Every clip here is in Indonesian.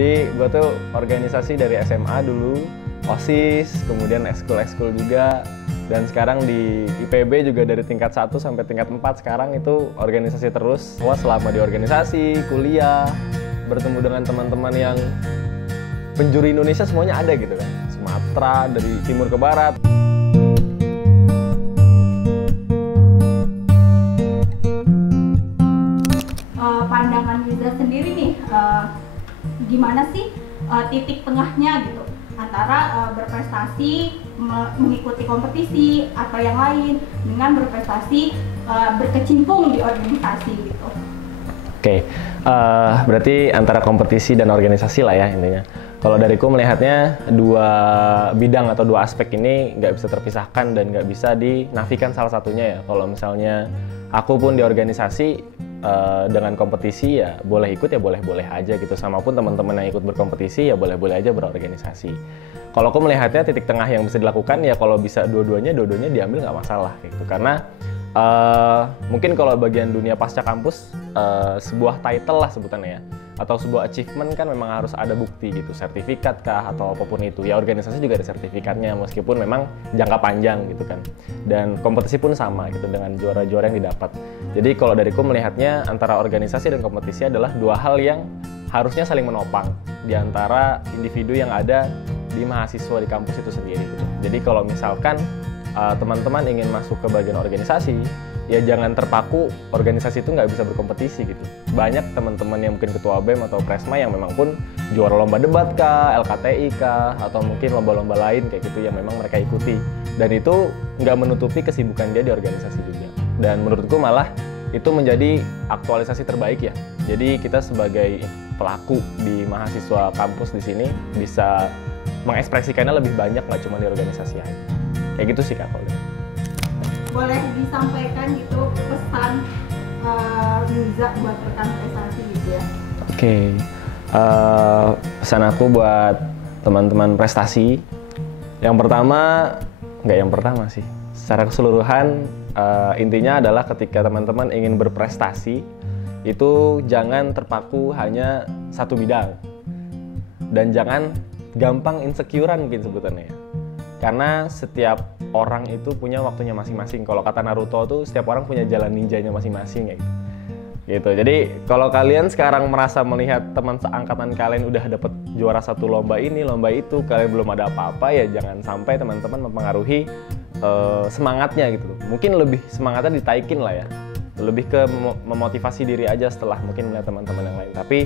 Jadi gue tuh organisasi dari SMA dulu, OSIS, kemudian ekskul-ekskul juga, dan sekarang di IPB juga dari tingkat 1 sampai tingkat 4 sekarang itu organisasi terus. Gua selama di organisasi, kuliah, bertemu dengan teman-teman yang penjuru Indonesia semuanya ada gitu kan. Sumatera, dari timur ke barat. Pandangan Riza sendiri nih, gimana sih titik tengahnya gitu antara berprestasi, mengikuti kompetisi atau yang lain dengan berprestasi, berkecimpung di organisasi gitu. Oke, berarti antara kompetisi dan organisasi lah ya intinya. Kalau dariku melihatnya dua bidang atau dua aspek ini nggak bisa terpisahkan dan nggak bisa dinafikan salah satunya ya. Kalau misalnya aku pun di organisasi dengan kompetisi ya boleh ikut ya boleh-boleh aja gitu. Sama pun teman-teman yang ikut berkompetisi ya boleh-boleh aja berorganisasi. Kalau aku melihatnya titik tengah yang bisa dilakukan ya kalau bisa dua-duanya diambil nggak masalah gitu. Karena mungkin kalau bagian dunia pasca kampus sebuah title lah sebutannya ya, atau sebuah achievement kan memang harus ada bukti gitu, sertifikat kah atau apapun itu ya. Organisasi juga ada sertifikatnya meskipun memang jangka panjang gitu kan, dan kompetisi pun sama gitu dengan juara-juara yang didapat. Jadi kalau dariku melihatnya antara organisasi dan kompetisi adalah dua hal yang harusnya saling menopang di antara individu yang ada di mahasiswa di kampus itu sendiri gitu. Jadi kalau misalkan teman-teman ingin masuk ke bagian organisasi, ya jangan terpaku organisasi itu nggak bisa berkompetisi gitu. Banyak teman-teman yang mungkin ketua BEM atau Presma yang memang pun juara lomba debat kah, LKTI kah, atau mungkin lomba-lomba lain kayak gitu yang memang mereka ikuti. Dan itu nggak menutupi kesibukan dia di organisasi juga. Dan menurutku malah itu menjadi aktualisasi terbaik ya. Jadi kita sebagai pelaku di mahasiswa kampus di sini bisa mengekspresikannya lebih banyak, nggak cuma di organisasi aja. Kayak gitu sih Kak Paul. Boleh disampaikan gitu pesan Riza buat rekan prestasi gitu ya? Oke, pesan aku buat teman-teman prestasi, yang pertama, nggak yang pertama sih, secara keseluruhan intinya adalah ketika teman-teman ingin berprestasi itu jangan terpaku hanya satu bidang dan jangan gampang insecurean mungkin sebutannya ya. Karena setiap orang itu punya waktunya masing-masing. Kalau kata Naruto tuh setiap orang punya jalan ninjanya masing-masing ya gitu. Jadi kalau kalian sekarang merasa melihat teman seangkatan kalian udah dapet juara satu lomba ini, lomba itu, kalian belum ada apa-apa, ya jangan sampai teman-teman mempengaruhi semangatnya gitu. Mungkin lebih semangatnya ditaikin lah ya. Lebih ke memotivasi diri aja setelah mungkin melihat teman-teman yang lain. Tapi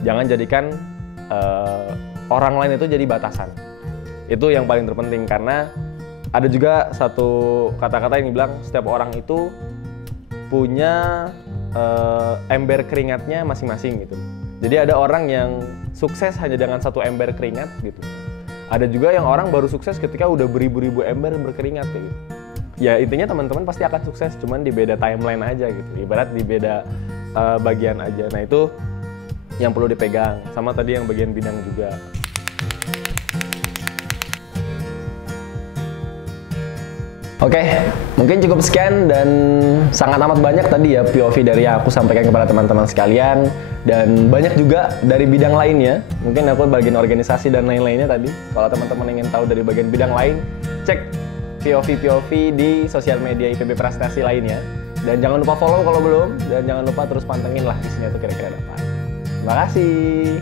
jangan jadikan orang lain itu jadi batasan. Itu yang paling terpenting, karena ada juga satu kata-kata yang bilang setiap orang itu punya ember keringatnya masing-masing gitu. Jadi ada orang yang sukses hanya dengan satu ember keringat gitu. Ada juga yang orang baru sukses ketika udah beribu-ribu ember berkeringat gitu. Ya intinya teman-teman pasti akan sukses, cuman di beda timeline aja gitu. Ibarat di beda bagian aja. Nah itu yang perlu dipegang. Sama tadi yang bagian bidang juga. Oke, mungkin cukup sekian dan sangat amat banyak tadi ya POV dari aku sampaikan kepada teman-teman sekalian, dan banyak juga dari bidang lainnya. Mungkin aku bagian organisasi dan lain-lainnya tadi. Kalau teman-teman ingin tahu dari bagian bidang lain, cek POV di sosial media IPB Prestasi lainnya. Dan jangan lupa follow kalau belum, dan jangan lupa terus pantengin lah isinya tuh kira-kira apa. Terima kasih.